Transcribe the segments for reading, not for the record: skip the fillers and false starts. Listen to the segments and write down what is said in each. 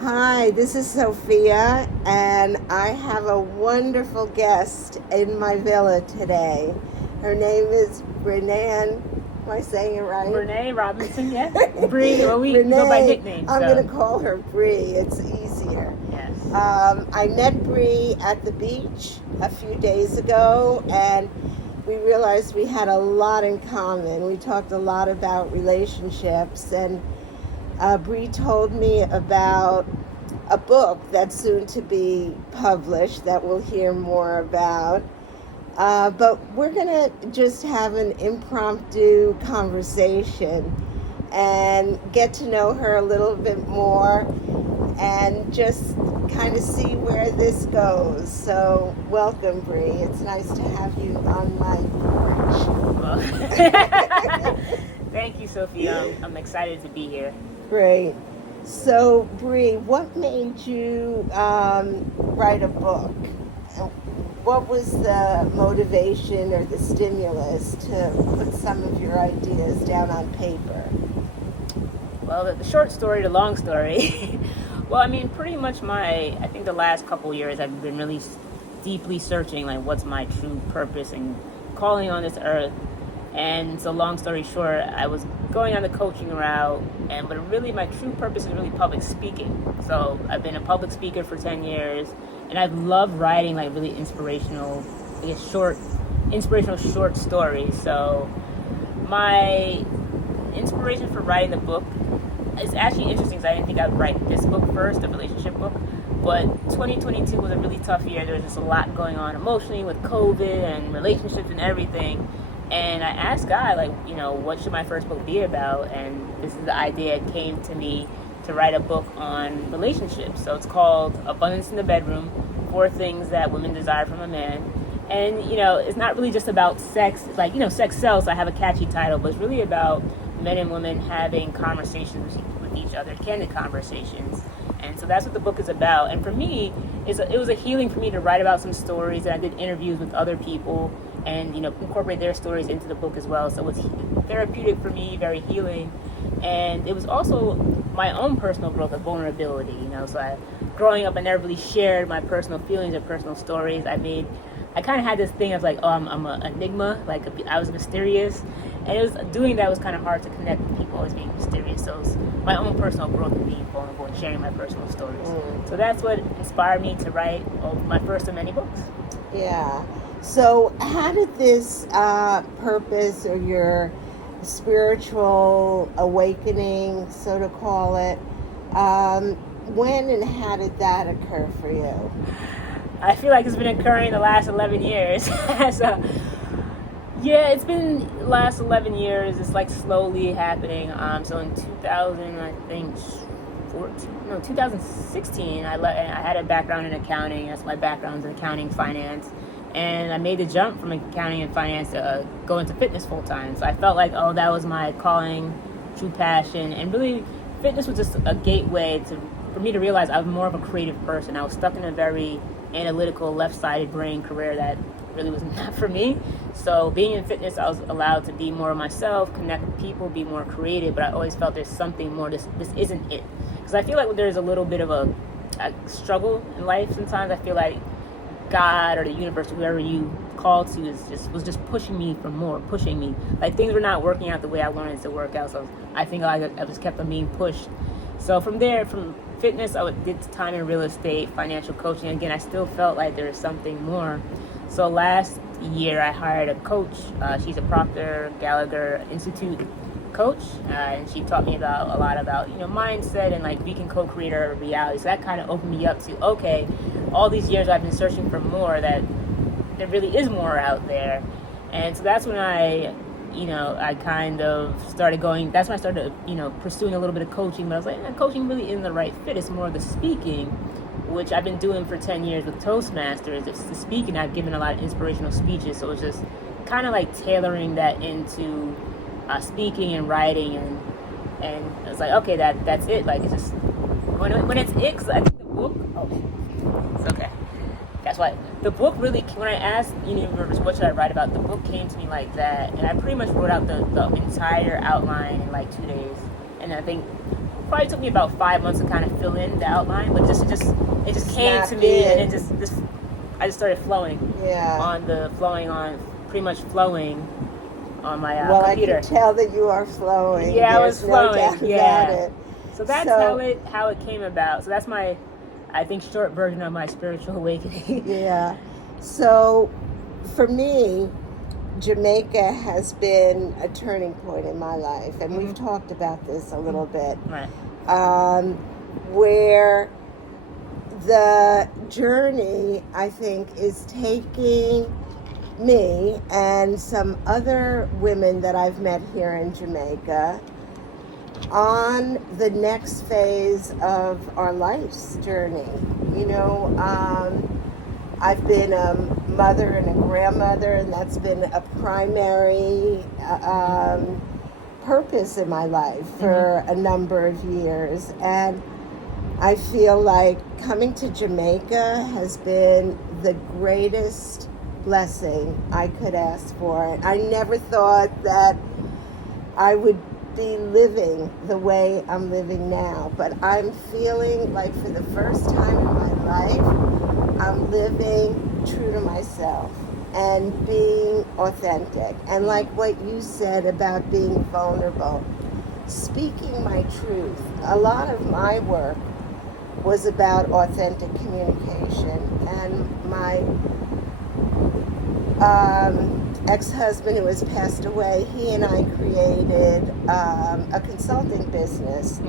Hi, this is Sophia, and I have a wonderful guest in my villa today. Her name is Brenan. Am I saying it right? Renee Robinson, yeah. Bree, well, we Renee, go by nicknames. I'm so. going to call her Bree. It's easier. Yes. I met Bree at the beach a few days ago, and we realized we had a lot in common. We talked a lot about relationships, and Bree told me about a book that's soon to be published that we'll hear more about. But we're going to just have an impromptu conversation and get to know her a little bit more and just kind of see where this goes. So welcome, Bree. It's nice to have you on my Well, thank you, Sophia. I'm excited to be here. Great. So, Bree, what made you write a book? What was the motivation or the stimulus to put some of your ideas down on paper? Well, the short story, the long story. Well, I mean, pretty much I think the last couple of years I've been really deeply searching, like, what's my true purpose and calling on this earth. And so, long story short, I was going on the coaching route, but really my true purpose is really public speaking. So I've been a public speaker for 10 years, and I've loved writing like really inspirational short stories. So my inspiration for writing the book is actually interesting because I didn't think I'd write this book first, the relationship book. But 2022 was a really tough year. There was just a lot going on emotionally with COVID and relationships and everything. And I asked God, what should my first book be about? And this is the idea that came to me to write a book on relationships. So it's called Abundance in the Bedroom, 4 Things That Women Desire from a Man. And, it's not really just about sex. It's like, sex sells, so I have a catchy title, but it's really about men and women having conversations with each other, candid conversations. And so that's what the book is about. And for me, it was a healing for me to write about some stories. And I did interviews with other people and, incorporate their stories into the book as well. So it's therapeutic for me, very healing. And it was also my own personal growth of vulnerability, So growing up, I never really shared my personal feelings or personal stories. I kind of had this thing of like, I'm an enigma, I was mysterious. And it was doing that was kind of hard to connect with people as being mysterious. So it was my own personal growth of being vulnerable and sharing my personal stories. So that's what inspired me to write my first of many books. Yeah. So how did this purpose or your spiritual awakening, so to call it, when and how did that occur for you? I feel like it's been occurring the last 11 years. Yeah, it's been the last 11 years. It's like slowly happening. So in 2016, I had a background in accounting. That's my background in accounting, finance. And I made the jump from accounting and finance to go into fitness full time. So I felt like, that was my calling, true passion. And really, fitness was just a gateway for me to realize I was more of a creative person. I was stuck in a very analytical, left-sided brain career that really was not for me. So being in fitness, I was allowed to be more of myself, connect with people, be more creative. But I always felt there's something more. This isn't it. Because I feel like there's a little bit of a struggle in life sometimes. I feel like God or the universe, whoever you call to, was just pushing me for more, pushing me. Like things were not working out the way I wanted it to work out. So I think I just kept on being pushed. So from fitness, I did time in real estate, financial coaching. Again, I still felt like there was something more. So last year, I hired a coach. She's a Proctor Gallagher Institute coach, and she taught me a lot about mindset and like we can co-create our reality. So that kind of opened me up to all these years I've been searching for more, that there really is more out there. And so that's when I kind of started going. That's when I started pursuing a little bit of coaching. But I was like, coaching really isn't the right fit. It's more of the speaking, which I've been doing for 10 years with Toastmasters. It's the speaking. I've given a lot of inspirational speeches, so it's just kind of like tailoring that into speaking and writing, and it's like, okay, that's it. Like, it's just when it's it, 'cause I think the book, it's okay. That's why the book really, when I asked universe what should I write about, the book came to me like that, and I pretty much wrote out the entire outline in like 2 days. And I think probably took me about 5 months to kind of fill in the outline, but it just came to Snapped me, in. and I just started flowing Yeah. pretty much flowing on my Well, computer. I can tell that you are flowing. Yeah, I There's was no flowing. doubt Yeah. about it. So that's So- how it came about. So that's my, I think, short version of my spiritual awakening. Yeah. So for me, Jamaica has been a turning point in my life, and we've talked about this a little bit. Right. Where the journey, I think, is taking me and some other women that I've met here in Jamaica on the next phase of our life's journey. You know, I've been a mother and a grandmother, and that's been a primary purpose in my life for a number of years. And I feel like coming to Jamaica has been the greatest blessing I could ask for. And I never thought that I would be living the way I'm living now, but I'm feeling like for the first time in my life, I'm living true to myself and being authentic. And like what you said about being vulnerable, speaking my truth. A lot of my work was about authentic communication, and my ex-husband, who has passed away, he and I created a consulting business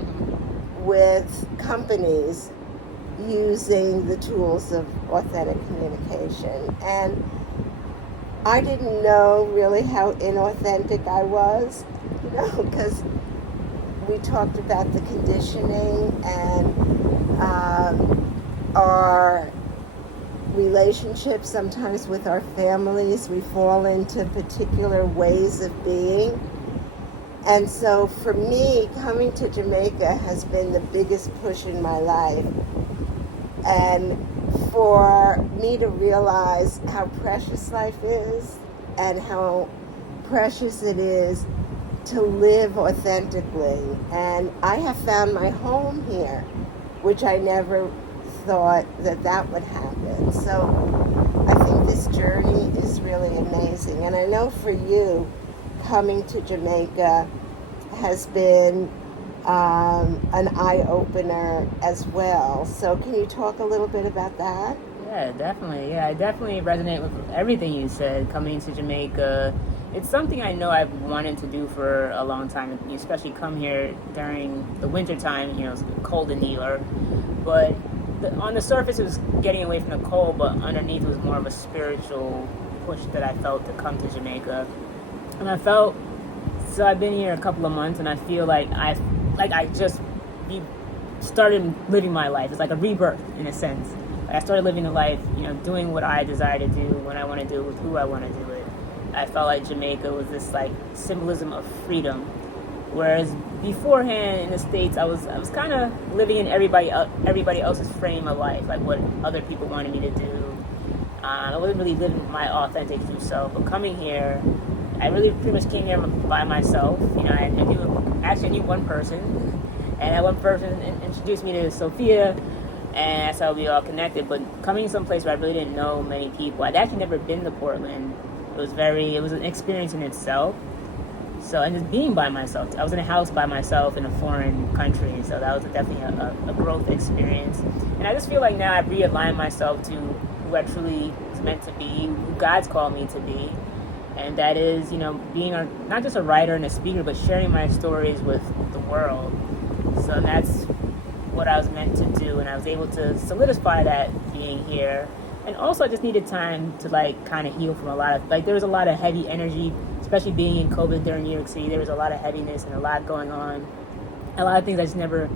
with companies using the tools of authentic communication. And I didn't know really how inauthentic I was, you know, because we talked about the conditioning and our relationships sometimes with our families. We fall into particular ways of being. And so for me, coming to Jamaica has been the biggest push in my life. And for me to realize how precious life is and how precious it is to live authentically. And I have found my home here, which I never thought that would happen. So I think this journey is really amazing. And I know for you, coming to Jamaica has been an eye-opener as well. So can you talk a little bit about that? Yeah, definitely. Yeah, I definitely resonate with everything you said. Coming to Jamaica, it's something I know I've wanted to do for a long time, especially come here during the winter time, you know, it's cold in New York. But on the surface, it was getting away from the cold, but underneath it was more of a spiritual push that I felt to come to Jamaica. And I felt, so I've been here a couple of months, and I feel like I just started living my life. It's like a rebirth in a sense. I started living the life, you know, doing what I desire to do, when I want to do it, with who I want to do it. I felt like Jamaica was this like symbolism of freedom. Whereas beforehand in the States, I was kind of living in everybody else's frame of life, like what other people wanted me to do. I wasn't really living my authentic true self. But coming here, I really pretty much came here by myself. You know, I knew one person, and that one person introduced me to Sophia, and that's how we all connected. But coming someplace where I really didn't know many people, I'd actually never been to Portland. It was an experience in itself. So, and just being by myself, I was in a house by myself in a foreign country, so that was definitely a growth experience. And I just feel like now I've realigned myself to who I truly was meant to be, who God's called me to be, and that is, you know, being not just a writer and a speaker, but sharing my stories with the world. So that's what I was meant to do, and I was able to solidify that being here. And also, I just needed time to like kind of heal from there was a lot of heavy energy, especially being in COVID during New York City. There was a lot of heaviness and a lot going on. A lot of things I just never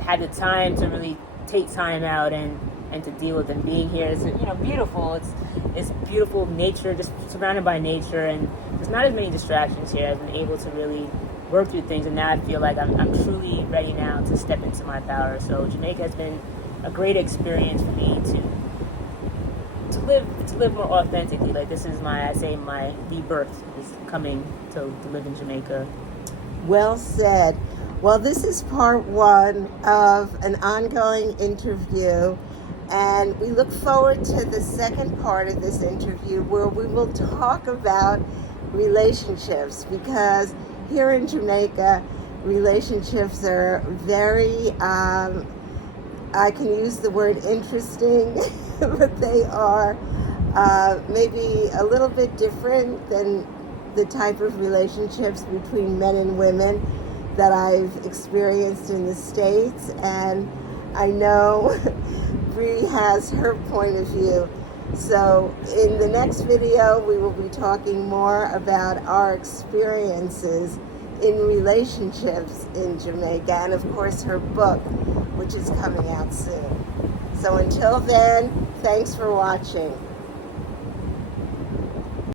had the time to really take time out and to deal with. And being here is, you know, beautiful. It's beautiful nature, just surrounded by nature, and there's not as many distractions here. I've been able to really work through things, and now I feel like I'm truly ready now to step into my power. So Jamaica has been a great experience for me to live more authentically. Like, this is my rebirth is coming to live in Jamaica. Well said. Well, this is part one of an ongoing interview, and we look forward to the second part of this interview where we will talk about relationships, because here in Jamaica, relationships are very, I can use the word interesting, but they are maybe a little bit different than the type of relationships between men and women that I've experienced in the States. And I know Bree has her point of view. So in the next video, we will be talking more about our experiences in relationships in Jamaica, and of course her book, which is coming out soon. So until then, thanks for watching.